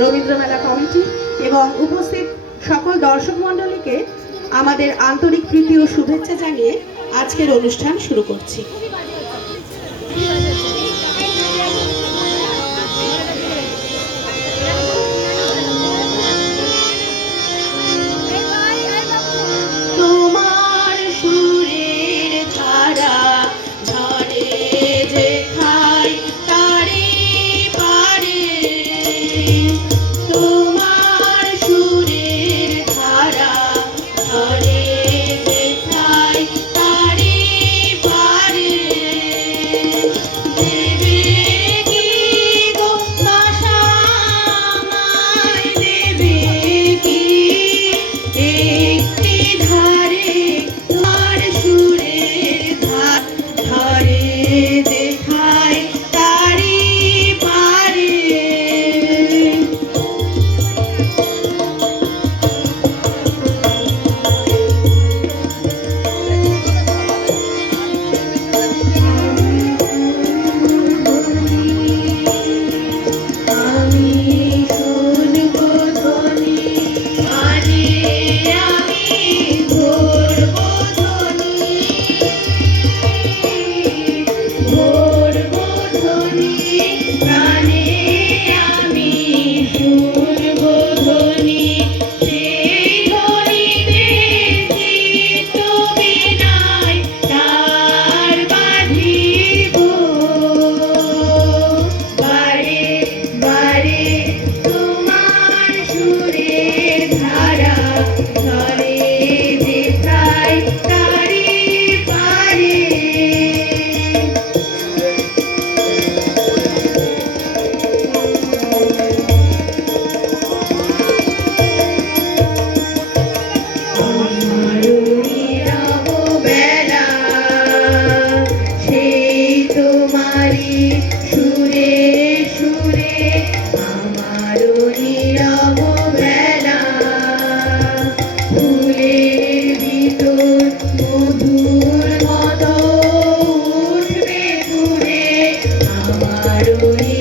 রবীন্দ্রমেলা committee এবং উপস্থিত সকল দর্শক মণ্ডলীকে আমাদের আন্তরিক প্রীতি ও শুভেচ্ছা জানিয়ে আজকের অনুষ্ঠান শুরু করছি। Sunny. believe.